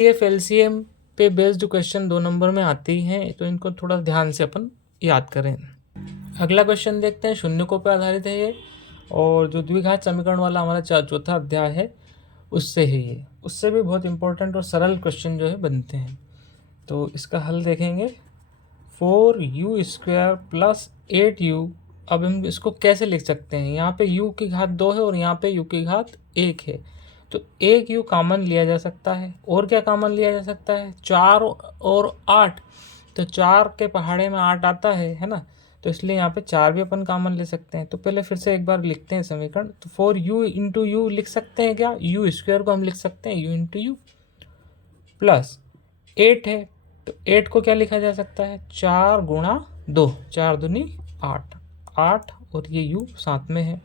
F LCM पे based question 2 number में आते ही हैं, तो इनको थोड़ा ध्यान से अपन याद करें। अगला क्वेश्चन देखते हैं, शून्यकों पे आधारित है ये, और जो द्विघात समीकरण वाला हमारा चौथा अध्याय है उससे है ये। उससे भी बहुत इंपॉर्टेंट और सरल क्वेश्चन जो है बनते हैं। तो इसका हल देखेंगे, 4u² प्लस 8u। अब हम इसको कैसे लिख सकते हैं, यहाँ पे u की घात 2 है और यहाँ पे u की घात 1 है, तो एक u कॉमन लिया जा सकता है। और क्या कॉमन लिया जा सकता है, 4 और 8, तो 4 के पहाड़े में 8 आता है ना, तो इसलिए यहाँ पे 4 भी अपन कॉमन ले सकते हैं। तो पहले फिर से एक बार लिखते हैं समीकरण। तो 4u इंटू यू लिख सकते हैं क्या, u² को हम लिख सकते हैं u इंटू यू, प्लस 8 है तो 8 को क्या लिखा जा सकता है, 4 गुणा 2, 4 दूनी 8, 8 और ये u साथ में है।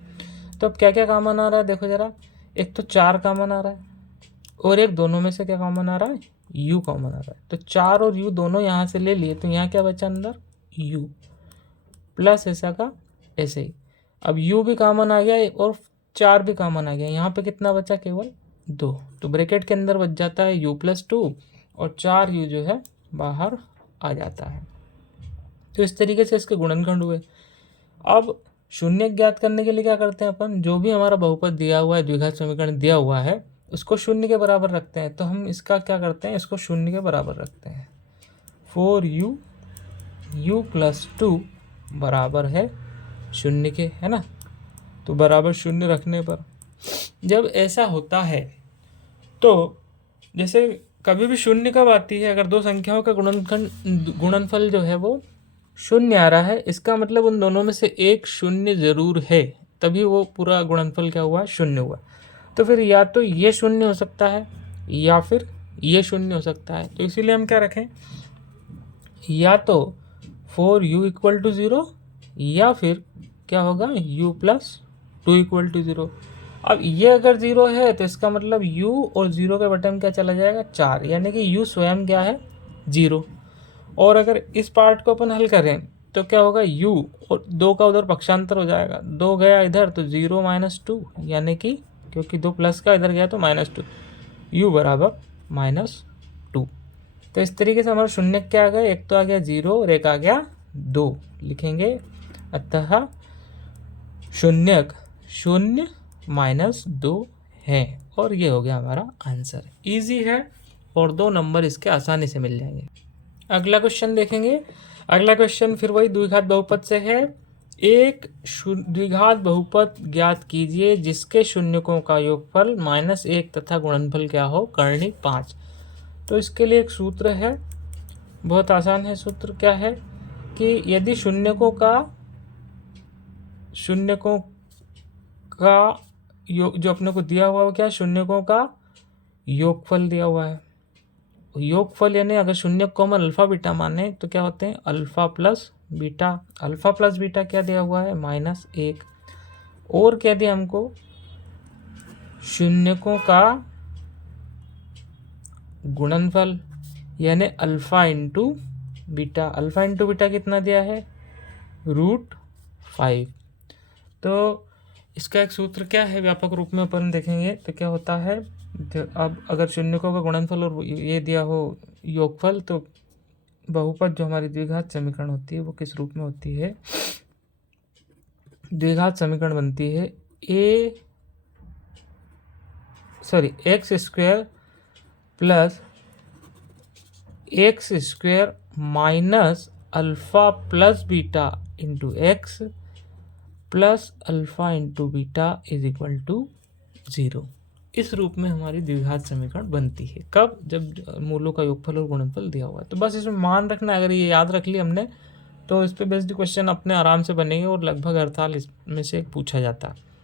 तो अब क्या क्या कॉमन आ रहा है, देखो ज़रा, एक तो 4 कॉमन आ रहा है और एक दोनों में से क्या कॉमन आ रहा है, u कॉमन आ रहा है। तो 4 और u दोनों यहाँ से ले लिए, तो यहाँ क्या बचा अंदर, u प्लस ऐसा का ऐसे ही। अब u भी कॉमन आ गया और 4 भी कॉमन आ गया, यहाँ पे कितना बचा, केवल 2, तो ब्रैकेट के अंदर बच जाता है u प्लस 2 और 4u जो है बाहर आ जाता है। तो इस तरीके से इसके गुणनखंड हुए। अब शून्य ज्ञात करने के लिए क्या करते हैं अपन, जो भी हमारा बहुपद दिया हुआ है, द्विघात समीकरण दिया हुआ है, उसको शून्य के बराबर रखते हैं। तो हम इसका क्या करते हैं, इसको शून्य के बराबर रखते हैं। 4u प्लस 2 बराबर है शून्य के, है ना। तो बराबर शून्य रखने पर जब ऐसा होता है, तो जैसे कभी भी शून्य कब आती है, अगर दो संख्याओं का गुणनफल जो है वो शून्य आ रहा है, इसका मतलब उन दोनों में से एक शून्य ज़रूर है, तभी वो पूरा गुणनफल क्या हुआ, शून्य हुआ। तो फिर या तो ये शून्य हो सकता है या फिर ये शून्य हो सकता है। तो इसीलिए हम क्या रखें, या तो 4u इक्वल टू 0 या फिर क्या होगा, u प्लस 2 इक्वल टू 0। अब ये अगर 0 है तो इसका मतलब u और 0 के बटे में क्या चला जाएगा, 4, यानी कि u स्वयं क्या है, 0। और अगर इस पार्ट को अपन हल करें तो क्या होगा, u और 2 का उधर पक्षांतर हो जाएगा, 2 गया इधर तो 0 माइनस 2, यानी कि क्योंकि 2 प्लस का इधर गया तो -2, u बराबर -2। तो इस तरीके से हमारा शून्य क्या आ गया, एक तो आ गया 0 और एक आ गया 2, लिखेंगे। अतः शून्यक 0 -2 है, और ये हो गया हमारा आंसर। इजी है और 2 नंबर इसके आसानी से मिल जाएंगे। अगला क्वेश्चन देखेंगे। अगला क्वेश्चन फिर वही द्विघात बहुपद से है। एक द्विघात बहुपद ज्ञात कीजिए जिसके शून्यकों का योगफल -1 तथा गुणनफल क्या हो, कर्णिक 5। तो इसके लिए एक सूत्र है, बहुत आसान है। सूत्र क्या है कि यदि शून्यकों का जो अपने को दिया हुआ है वो क्या है, शून्यकों का योगफल दिया हुआ है। योगफल यानी अगर शून्य को हम अल्फा बीटा माने तो क्या होते हैं, alpha plus beta. Alpha plus beta क्या दिया हुआ है, -1। और क्या दिया हमको, शून्यकों का गुणनफल यानी alpha into beta. Alpha into beta कितना दिया है, √5। तो इसका एक सूत्र क्या है, व्यापक रूप में अपन देखेंगे तो क्या होता है, अब अगर शून्यकों का गुणनफल और ये दिया हो योगफल, तो बहुपद जो हमारी द्विघात समीकरण होती है वो किस रूप में होती है, द्विघात समीकरण बनती है x² plus x² minus alpha plus beta into x plus alpha into beta is equal to 0। इस रूप में हमारी द्विघात समीकरण बनती है। कब, जब मूलों का योगफल और गुणनफल दिया हुआ है। तो बस इसमें मान रखना, अगर ये याद रख लिया हमने तो इस पे बेस्ड क्वेश्चन अपने आराम से बनेंगे, और लगभग 48 में से एक पूछा जाता है।